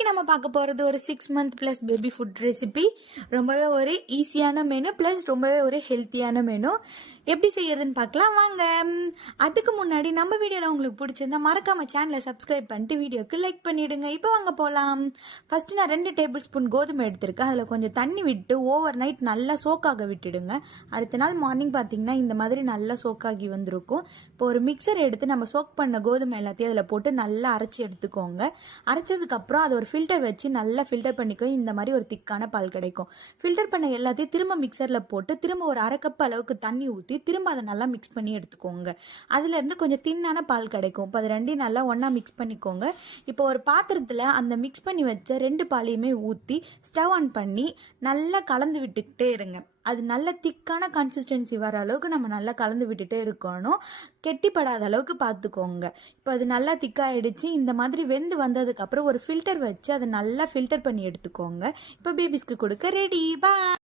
இன்னைக்கு நம்ம பார்க்க போகிறது ஒரு 6 month plus baby food recipe. ரொம்பவே ஒரு ஈஸியான மெனு ப்ளஸ் ரொம்பவே ஒரு ஹெல்த்தியான மெனு. எப்படி செய்யறதுன்னு பார்க்கலாம் வாங்க. அதுக்கு முன்னாடி நம்ம வீடியோவில் உங்களுக்கு பிடிச்சிருந்தா மறக்காம சேனலை சப்ஸ்கிரைப் பண்ணிட்டு வீடியோக்கு லைக் பண்ணிவிடுங்க. இப்போ வாங்க போகலாம். ஃபஸ்ட்டு நான் 2 டேபிள் ஸ்பூன் கோதுமை எடுத்திருக்கேன். அதில் கொஞ்சம் தண்ணி விட்டு ஓவர் நைட் நல்லா சோக்காக விட்டுடுங்க. அடுத்த நாள் மார்னிங் பார்த்தீங்கன்னா இந்த மாதிரி நல்லா சோக்காகி வந்திருக்கும். இப்போ ஒரு மிக்சர் எடுத்து நம்ம சோக் பண்ண கோதுமை எல்லாத்தையும் அதில் போட்டு நல்லா அரைச்சி எடுத்துக்கோங்க. அரைச்சதுக்கப்புறம் அதை ஒரு ஃபில்டர் வச்சு நல்லா ஃபில்டர் பண்ணிக்கோ. இந்த மாதிரி ஒரு திக்கான பால் கிடைக்கும். ஃபில்டர் பண்ண எல்லாத்தையும் திரும்ப மிக்சரில் போட்டு திரும்ப ஒரு 1/2 கப் அளவுக்கு தண்ணி ஊற்றி திரும்ப அதை நல்லா மிக்ஸ் பண்ணி எடுத்துக்கோங்க. அதுலேருந்து கொஞ்சம் தின்னான பால் கிடைக்கும். இப்போ அது ரெண்டையும் நல்லா ஒன்றா மிக்ஸ் பண்ணிக்கோங்க. இப்போ ஒரு பாத்திரத்தில் அந்த மிக்ஸ் பண்ணி வச்ச 2 பாலையுமே ஊற்றி ஸ்டவ் ஆன் பண்ணி நல்லா கலந்து விட்டுக்கிட்டே இருங்க. அது நல்ல திக்கான கன்சிஸ்டன்சி வர அளவுக்கு நம்ம நல்லா கலந்து விட்டுட்டே இருக்கணும். கெட்டிப்படாத அளவுக்கு பார்த்துக்கோங்க. இப்போ அது நல்லா திக்காயிடுச்சு. இந்த மாதிரி வெந்து வந்ததுக்கப்புறம் ஒரு ஃபில்டர் வச்சு அதை நல்லா ஃபில்டர் பண்ணி எடுத்துக்கோங்க. இப்போ பேபிஸ்க்கு கொடுக்க ரெடி. பாய்.